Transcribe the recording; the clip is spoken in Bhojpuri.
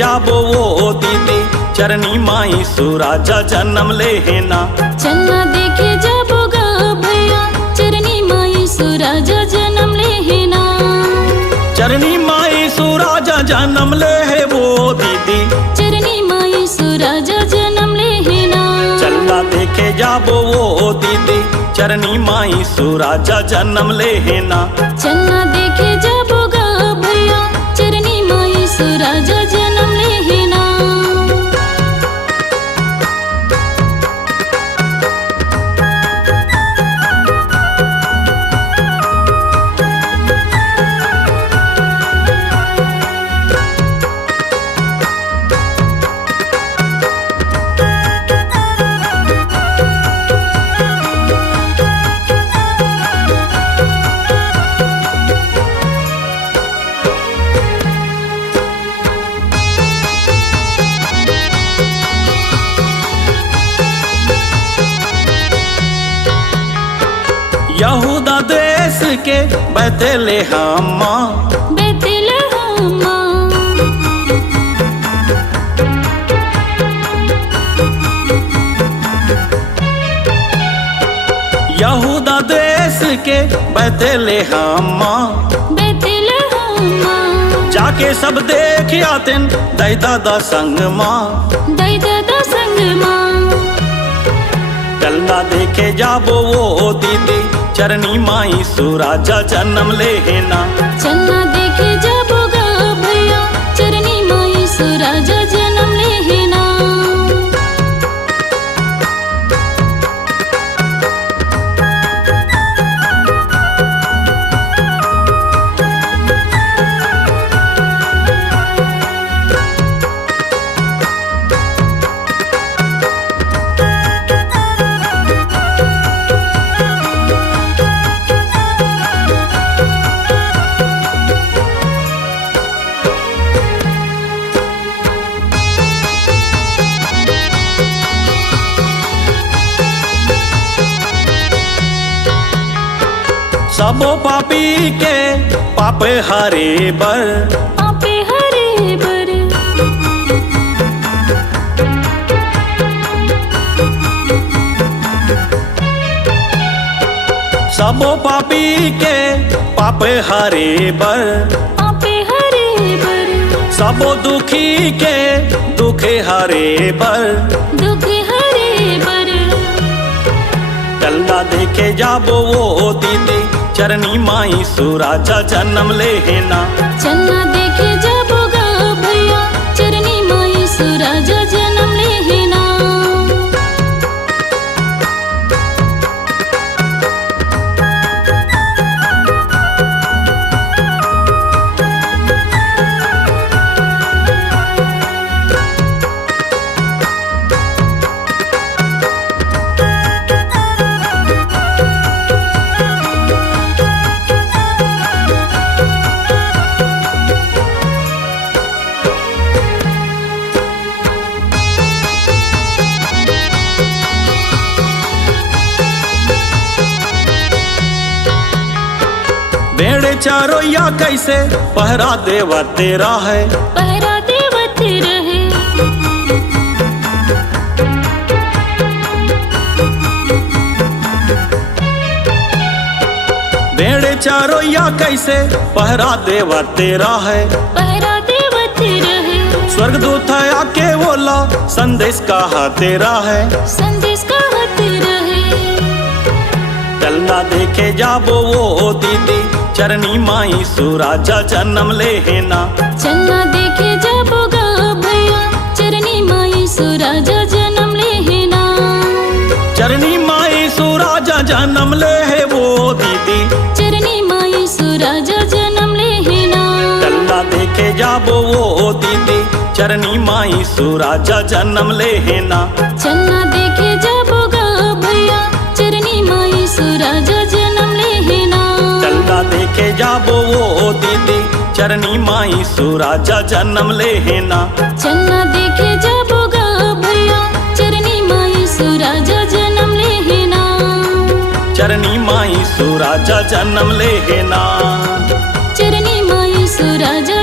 जाबो वो दीदी, चरनी माई सुराजा जन्म लेना। चलना देखे जाबो गा भैया, चरनी माई सुराजा जन्म लेना। चरनी माई सुराजा जन्म ले है वो दीदी, चरनी माई सुराजा जन्म लेना। चलना देखे जाबो वो दीदी, चरनी माई सुराजा जन्म लेना। चलना देखे जाबो गा भैया, चरनी माई सुराजा जन्म लेना। यहूदा देश के बैतलहमा, बैतलहमा। यहूदा देश के बैतलहमा, बैतलहमा। जाके सब देख आते दई दादा संग माँ, दई दादा संग माँ। चलना देखे जाबो वो दीदी, चरनी माई सुराजा जन्म लेना। चलना देखे जाबो गा भैया, चरनी माई सुराजा जन्म लेना। सबो पापी के पाप हरे बर, पापे हरे बर। सबो पापी के पाप हरे बर, पापे हरे बर। सबो दुखी के दुख हरे बर, दुख हरे बर। चलना देखे जाबो वो दीदी, चरनी माई सुराजा जन्म लेना। चलना देखे जाबो गा भैया, चरनी माई सुराजा जन्म लेना। भेड़ चारोया कैसे पहरा देवा तेरा है, पहरा देवत रहे। भेड़ चारोया कैसे पहरा देवा तेरा है, पहरा देवत रहे। स्वर्गदूत आके बोला संदेश कहा तेरा है। संदेश कहत रहे। चलना देखे जाबो वो दीदी, चरनी माई सुराजा जन्म लेना। चलना देखे जाबो गा भैया, चरनी माई सुराजा जन्म लेना। चरनी माई सुराजा जन्म ले है वो दीदी, चरनी माई सुराजा जन्म लेना। चलना देखे जाबो वो दीदी, चरनी माई सुराजा जन्म लेना। चलना देखे जाबो गा भैया, चरनी माई सुराजा जन्म लेना। चलना देखे जाबो वो दीदी, चरनी माई सुराजा जन्म लेना। चलना देखे जाबो गा भैया, चरनी माई सुराजा जन्म लेना। चरनी माई सुराजा जन्म लेना। चरनी माई सुराजा